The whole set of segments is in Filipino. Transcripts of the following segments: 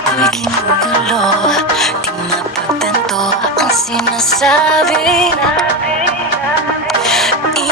ko'y ginugulo, di mapagtanto ang sinasabi.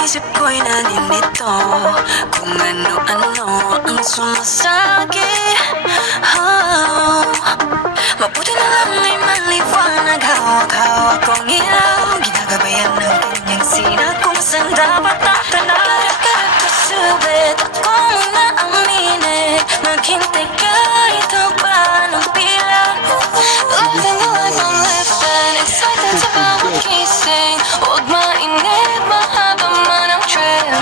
Isip ko'y naninito kung ano-ano ang sumasagi. Mabuti na lang ay maliwanag, hawak-hawak kong ilaw, ginagabayan ng kanyang sina kung saan dapat natanaw. Karap-karap kasubit, ako muna aminin, maghintay kahit ang ng pila. Living the life I'm living, excited sa bawat gising, huwag mainip, mahaba man ang trail.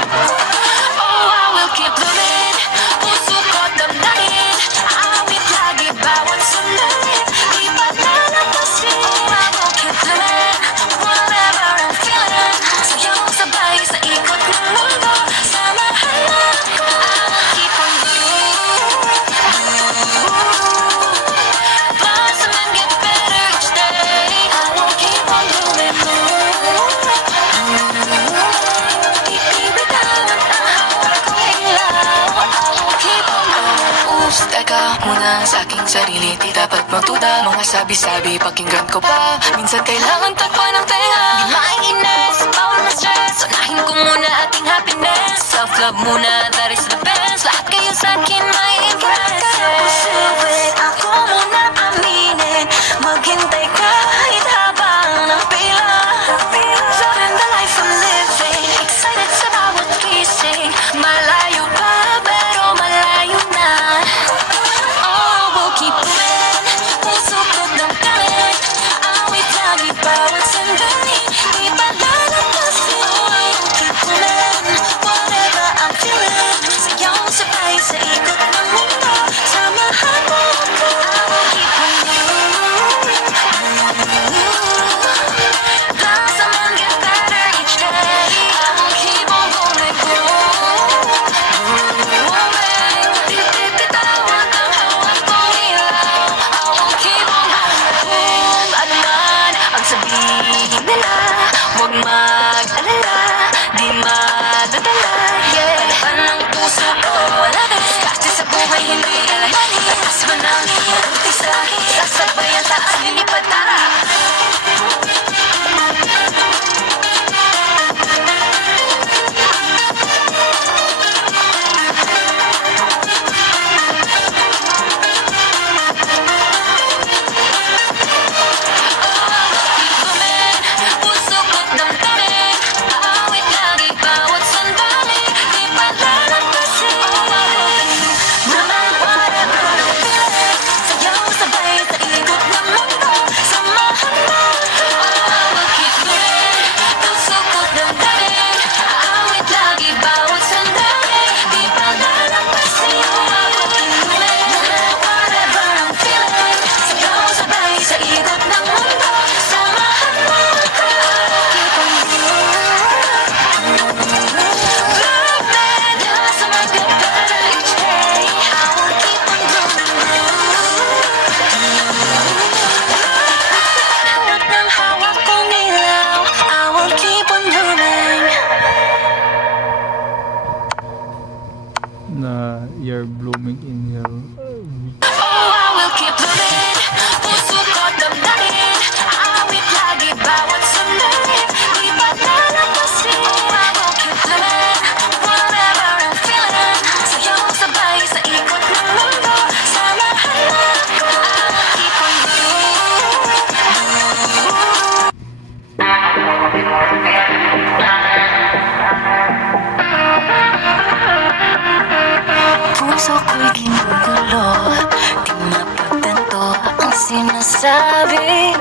Oh, I will keep living, puso ko't damdamin, awit lagi bawat sandali, di paglalampasin. Oh, I will keep living, whatever I'm feeling, sayaw sabay sa ikot ng mundo, samahan mo ako, I will keep on blossom and get better each day. I will keep on blooming. Ibibitawan ang hawak kong ilaw. I will keep on blooming. Teka muna sa aking sarili, di dapat magduda. Mga sabi-sabi, pakinggan ko pa. Minsan kailangan takpan ng tenga. Di mainginis, bawal ma-stress. Unahin ko muna ating happiness. Self-love muna, that is the best. Lahat kayo sa'kin may impress. Suwit, ako muna aminin, maghintay kahit habang ng pila. Loving the life I'm living, excited sa bawat gising. Malayo pa pero malayo na. Oh, we'll keep moving, puso ko't damdamin, awit lagi bawat sandali, di palalampasin. Oh, we'll keep moving, whatever I'm feeling, sayaw sabay sa ikot ng mundo, samahan mo ako. I will keep on moving, blossom and get better each day. I will keep on going, bibitawan ang hawak kong ilaw. I will keep on going, ano man ang sabihin nila, huwag mag-alala, di madadala. Palaban ng puso ko, wala na diskarte sa buhay, hindi alalahanin. Lakas man ang iyong tisahin, sasabay ang taas, lilipad tarap. Puso ko't damdamin, awit lagi bawat sandali, di palalampasin. Naman whatever I'm feeling, sayaw sabay sa ikot ng mundo, samahan mo ako. I will keep moving, puso ko't damdamin, awit lagi bawat sandali, di palalampasin. I will keep moving, naman whatever I'm feeling, sayaw sabay sa ikot ng mundo, samahan mo ako. Keep on blooming, blossom and get better each day. I will keep on blooming. Ng hawak kong ilaw, I will keep on blooming. Na you're blooming in your Oh, I will keep blooming, puso ko't damdamin, awit lagi bawat sandali, di paglalampasin. I will keep blooming, whatever I'm feeling, sayaw sabay sa ikot ng mundo, samahan mo ako. I will keep on puso ko'y ginugulo, di mapagtanto ang sinasabi.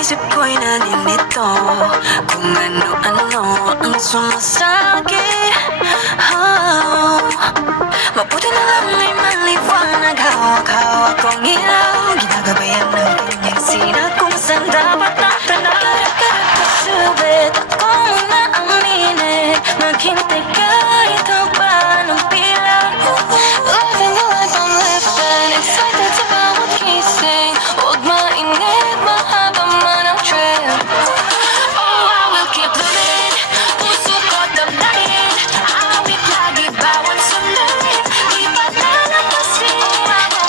Isip ko'y naninito kung ano-ano ang sumasagi. Mabuti na lang ay maliwanag, hawak-hawak kong ilaw, ginagabayan ng kanyang sina kung saan dapat natanaw. Karap-karap kasubit, ako muna aminin, maghintay kahit ang ng pila. Living the life I'm living, excited sa bawat gising, huwag mainip, mahaba man ang trail. Oh, I will keep living, puso ko't damdamin, awit lagi bawat sandali, di palalampasin. Oh, I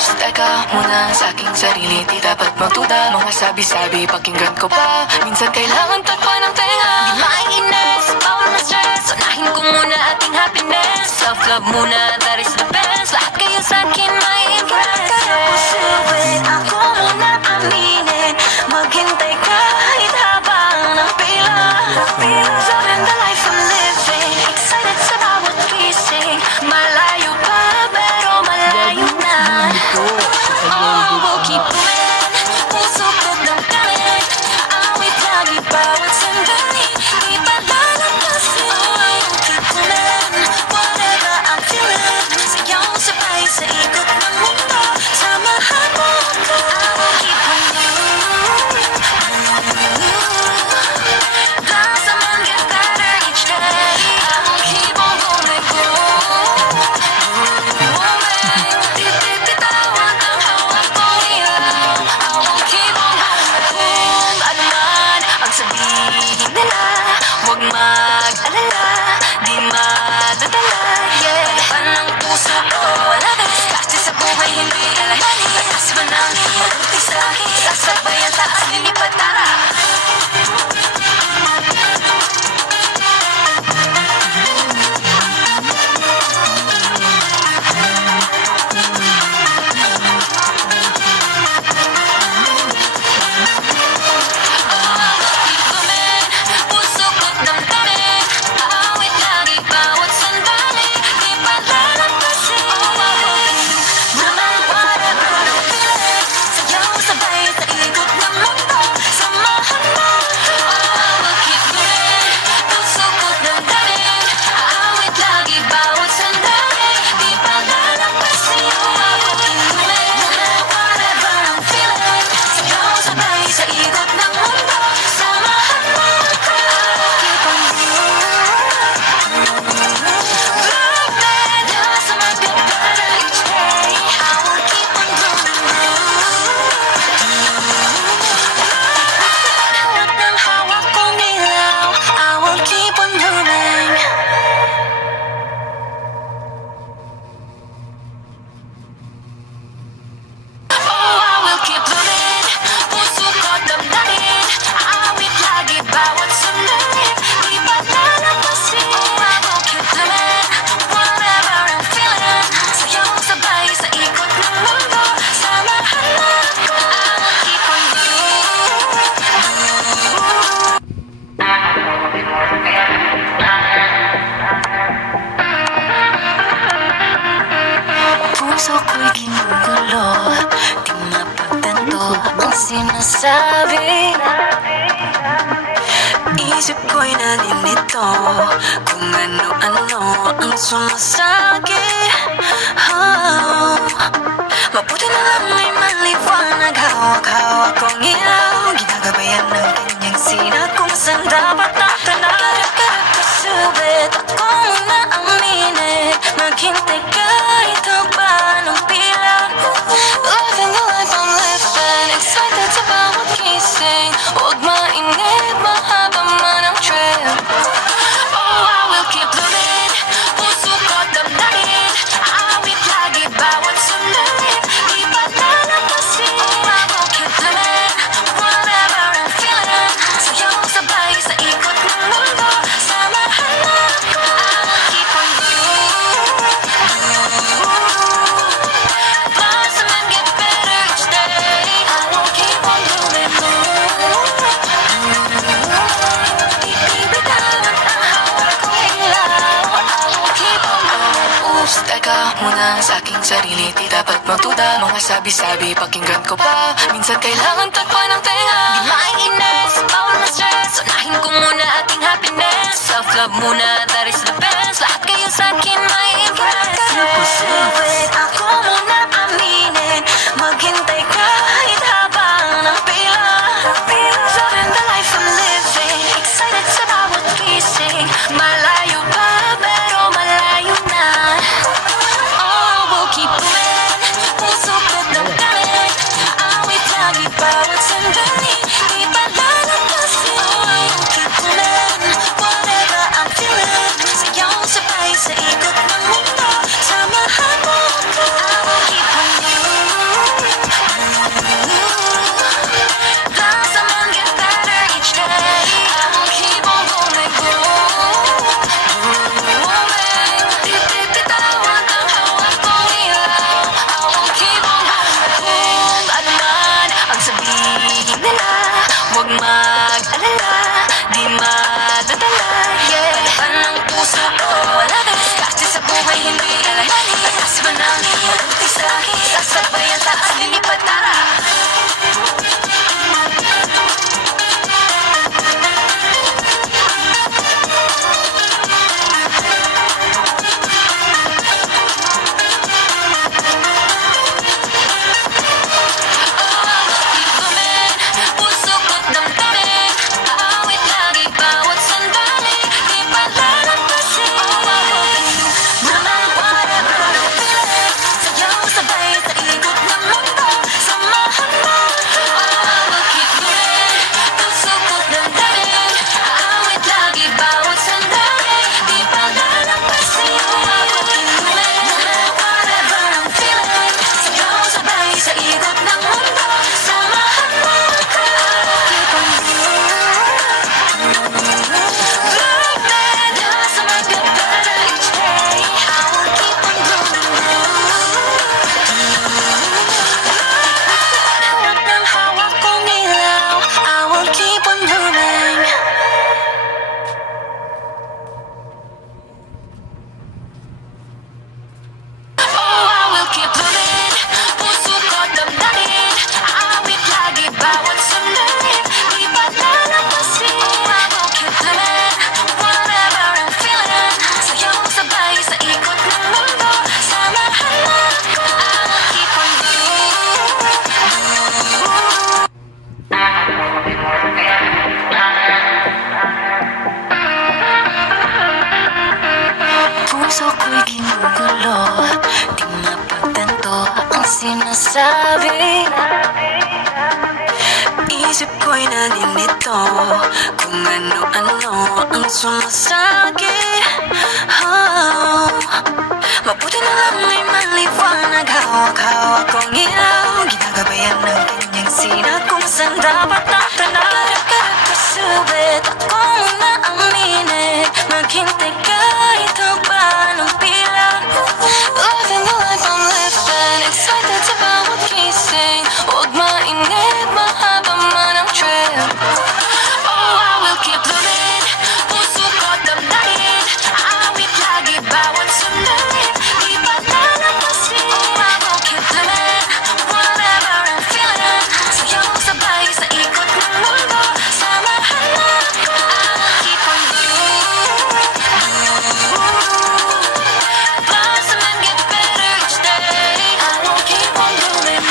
Oops, teka muna sa aking sarili, di dapat magduda. Mga sabi-sabi, pakinggan ko pa. Minsan kailangan takpan ng tenga. Di maiinis, bawal na stress. Unahin ko muna ating happiness. Self-love muna, that is the best. Lahat kayo sa akin may impress. Pusuin ako muna aminin. Maghintay kahit habang ng pila. Loving the life I'm living. Excited sa bawat gising. Malayo pa pero malayo na. Oh, we'll keep moving. Puso ko damdamin. Awit lagi bawat sandali. Di pa lalampasin. We'll keep moving. Whatever I'm feeling. Sayaw sabay sa ikot ng mundo. Samahan mo ako. I will keep on moving. Blossom and get better each day. I will keep on going, Tititawag ang hawak kong ilaw. I will keep on going. Kung ano man ang sabihin nila, huwag mag-alala, di madadala. Palaban ng puso ko, wala bes. Kasi sa buhay hindi alamani. Taas ba nang mag-umpisa? Sasabay ang taas, lilipad tara. Puso ko't damdamin. Awit lagi bawat sandali. Di pa lalampasin. No matter whatever I'm feeling. Sayaw sabay sa ikot ng mundo. Samahan mo ako. I will keep moving. Puso ko't damdamin. Awit lagi bawat sandali. Di pa lalampasin. I will keep moving. No matter whatever I'm feeling. Sayaw sabay sa ikot ng mundo. Samahan mo ako. Keep on moving. Blossom and get better each day. I will keep on moving. Hawak ng hawak kong ilaw. I will keep on moving. Oh, I will keep moving. Puso ko't damdamin. Awit lagi bawat sandali. Di pa lalampasin. Oh, I will keep moving. Whatever I'm feeling. Sayaw sabay sa ikot ng mundo. Samahan mo ako. I will keep on Puso ko'y ginugulo. Di mapagtanto ang sinasabi. Isip ko'y nalilito kung ano-ano ang sumasagi. Oh, mabuti na lang ay maliwanag. Hawak-hawak kong ilaw. Ginagabayan ng kanyang sinat kung saan dapat natanaw. Karap-karap kasubit ako muna aminin. Maghintay kahit haba ng pila. Loving the life I'm living. Excited sa bawat gising. Huwag mainip, mahaba man ang trip. Oh, I will keep moving. Puso ko't damdamin. Awit lagi bawat sandali. Di pa lalampasin. Oh, I will keep moving. Whatever I'm feeling. Sayaw sabay sa ikot ng mundo. Samahan mo ako. I will keep on moving. Blossom and get better each day. I will keep on moving. Titibitawan ang hawak kong ilaw. I will keep on moving. Oops, teka muna sa aking sarili, di dapat magduda. Mga sabi-sabi, pakinggan ko pa. Minsan kailangan takpan ng tenga. Di maiinis, bawal na stress. Unahin ko muna ating happiness. Self-love muna, that is the best. Lahat kayo sa akin may impress. Pusuin ako muna aminin. Maghintay kahit habang ng pila. Loving the life I'm living. Excited sa bawat gising. Malayo pa pero malayo na. Oh, we'll keep moving. Puso ko't damdamin. Awit lagi bawat sandali. Di pa lalampasin. Oh, we'll keep moving. Whatever I'm feeling. Sayaw sabay sa ikot ng mundo. Samahan mo ako. I will keep sinabi. Isip ko'y naninito kung ano-ano ang sumasagi. Oh, mabuti na lang may maliwanag, hawak-hawak kong ilaw, ginagabayan ng kanyang sina kung saan dapat natanaw. Kasubit ako muna aminin, maghintay kahit haba ng pila. Loving the life I'm living, excited sa bawat gising. Huwag mainip, mahaba man ang trip. Oh, I will keep living, puso ko damdamin, awit lagi bawat sandali, di ba lalampasin? Oh, I will keep living, whatever I'm feeling, sayaw sabay sa ikot ng mundo, samahan mo ako. I will keep on blossom and get better each day. I will keep on doing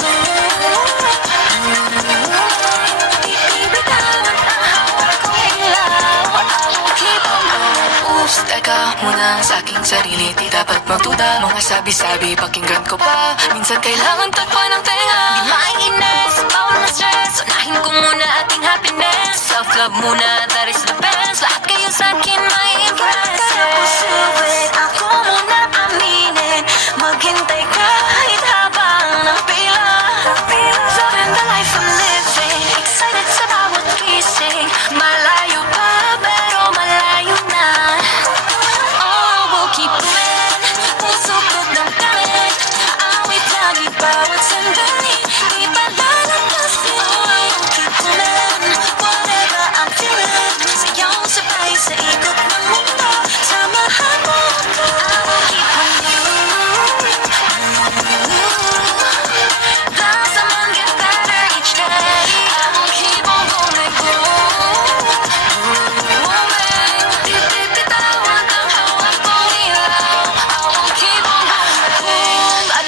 Bibitawan ang hawak ko ilaw. I will keep on going. Oops, teka muna sa aking sarili, di dapat magduda. Mga sabi-sabi, pakinggan ko pa. Minsan kailangan takpan ng tenga. Di maiinis, bawal na stress, unahin ko muna ating happiness. Self-love muna,